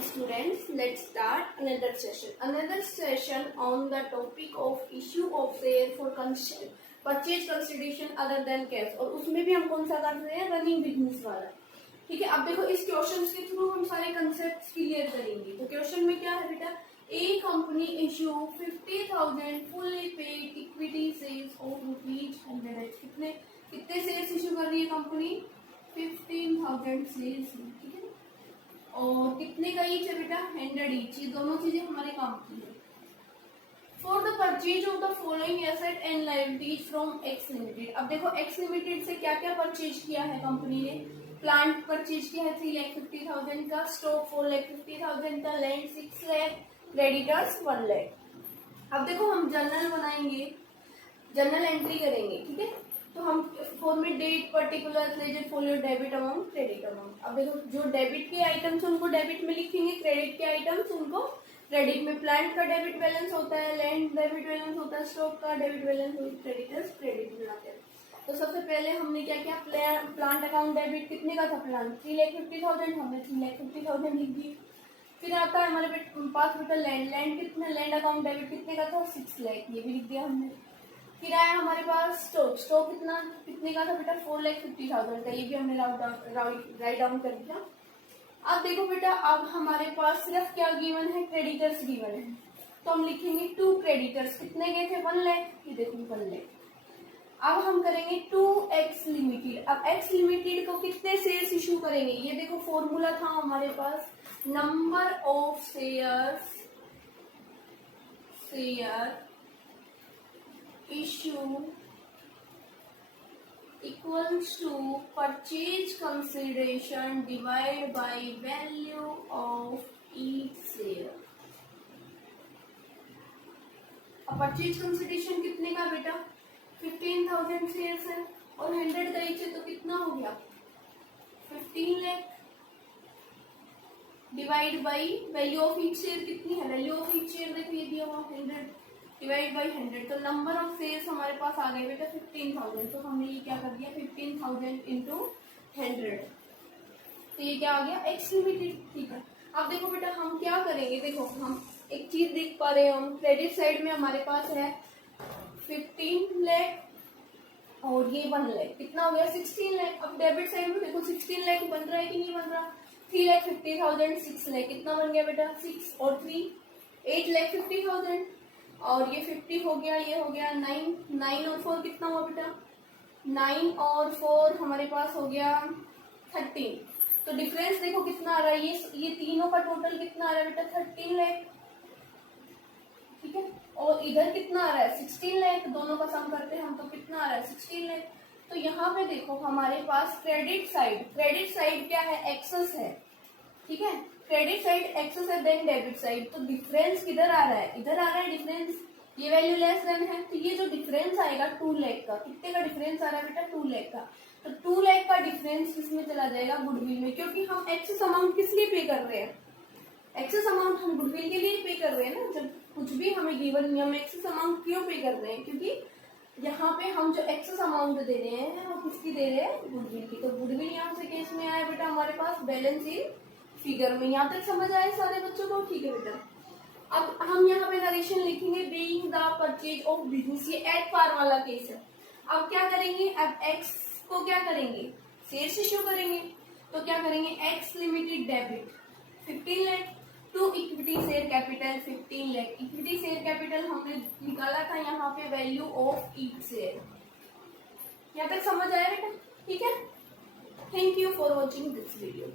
Fine students, let's start another session. Another session on the topic of issue of share for purchase consideration other than cash. और उसमें भी हम कौन सा कर रहे हैं, रनिंग बिजनेस वाला. ठीक है. अब देखो इस क्वेश्चन के थ्रू हम सारे कंसेप्ट क्लियर करेंगे. तो क्वेश्चन में क्या है बेटा, a company issue 50,000 fully paid equity shares of ₹100. कितने शेयर्स इश्यू कर रही है कंपनी? 15,000 शेयर्स. ठीक है. और कितने का ईच है बेटा? 100 ईच. ये दोनों चीजें हमारे काम की है. For the purchase of the following asset and liabilities from x limited. अब देखो एक्स लिमिटेड से क्या क्या परचेज किया है कंपनी ने. प्लांट परचेज किया है 3,50,000 का, स्टॉक 4,50,000 का, लैंड 6 लाख, क्रेडिटर्स 1 लाख. अब देखो हम जर्नल बनाएंगे, जर्नल एंट्री करेंगे. ठीक है. तो हम format date particular ledger folio debit amount credit amount. अब देखो जो डेबिट के आइटम्स उनको डेबिट में लिखेंगे, क्रेडिट के आइटम्स उनको क्रेडिट में. प्लांट का डेबिट बैलेंस होता है, लैंड डेबिट बैलेंस होता है, स्टॉक का डेबिट बैलेंस, क्रेडिटर्स क्रेडिट में आते हैं. तो सबसे पहले हमने क्या किया, प्लांट अकाउंट डेबिट कितने का था? प्लांट 3,50,000, हमने 3,50,000 लिख दी. फिर आता है हमारे पास बेटा लैंड कितना, लैंड अकाउंट डेबिट कितने का था? 6 लाख, ये भी लिख दिया हमने. फिर आया हमारे पास स्टॉक कितने का था बेटा? 4,50,000 का, ये भी हमने राइट डाउन कर दिया. अब देखो बेटा, अब हमारे पास सिर्फ क्या गिवन है? क्रेडिटर्स गिवन है. तो हम लिखेंगे 2 क्रेडिटर्स. कितने गए थे? 1 लाख. ये देखो 1 लाख. अब हम करेंगे 2 एक्स लिमिटेड. अब एक्स लिमिटेड को कितने शेयर्स इशू करेंगे? ये देखो फॉर्मूला था हमारे पास, number of share issue equals to purchase consideration divided by value of each share. अब परचेज कंसिडरेशन कितने का बेटा? 15,000 शेयर्स है और 100 का ईच है, तो कितना हो गया? 15 lakh. Divide by value of each share कितनी है? वैल्यू ऑफ ईच शेयर देखो ये दिया हुआ 100 डिवाइड बाई 100. तो नंबर ऑफ शेयर्स हमारे पास आ गए बेटा 15,000. तो हमने ये क्या कर दिया, 15,000 इंटू 100. तो ये क्या आ गया? X limited. ठीक है. अब देखो बेटा हम क्या करेंगे, देखो हम एक चीज देख पा रहे हैं, हम क्रेडिट साइड में हमारे पास है 15 लाख और ये 1 लाख. कितना हो गया? 16 लाख. अब डेबिट साइड में देखो 16 लाख बन रहा है कि नहीं बन रहा? 3,50,000 6 लाख. कितना बन गया बेटा? 6 और 3 8,50,000. और ये 50 हो गया, ये हो गया 9 और 4 कितना हुआ बेटा? 9 और 4 हमारे पास हो गया 13. तो डिफरेंस देखो कितना आ रहा है, ये तीनों का टोटल कितना आ रहा है बेटा? 13 लाख. ठीक है. और इधर कितना आ रहा है? 16 लाख. दोनों का सम करते हैं हम तो कितना आ रहा है? 16 लाख. तो यहाँ पे देखो हमारे पास क्रेडिट साइड क्या है? एक्सेस है. ठीक है. क्रेडिट साइड एक्सेस है, देन डेबिट साइड. तो डिफरेंस किधर आ रहा है? इधर आ रहा है डिफरेंस. ये वैल्यू लेस देन है, तो ये जो डिफरेंस आएगा 2 लाख का. कितने का डिफरेंस आ रहा है बेटा? 2 लाख का. तो 2 लाख का डिफरेंस इसमें चला जाएगा गुडविल में, क्योंकि हम एक्सेस अमाउंट किस लिए पे कर रहे हैं? एक्सेस अमाउंट हम गुडविल के लिए पे कर रहे हैं ना. जब कुछ भी हमें गिवन, हम एक्सेस अमाउंट क्यों पे कर रहे हैं? क्योंकि यहाँ पे हम जो एक्सेस अमाउंट दे रहे हैं वो किसकी दे रहे हैं? गुडविल की. तो गुडविल यहाँ से केस में आया बेटा हमारे पास बैलेंस इन फिगर में. यहाँ तक समझ आए सारे बच्चों को? ठीक है बेटा. अब हम यहाँ पे नरेशन लिखेंगे being the purchase of business. ये एट पार वाला केस है. अब क्या करेंगे? अब एक्स को क्या करेंगे? शेयर्स इश्यू करेंगे. तो क्या करेंगे? X limited debit 15 lakh to equity share capital 15 lakh. Equity share capital हमने निकाला था यहाँ पे वैल्यू ऑफ ईच शेयर. यहाँ तक समझ आया बेटा? ठीक है. Thank you for watching this video.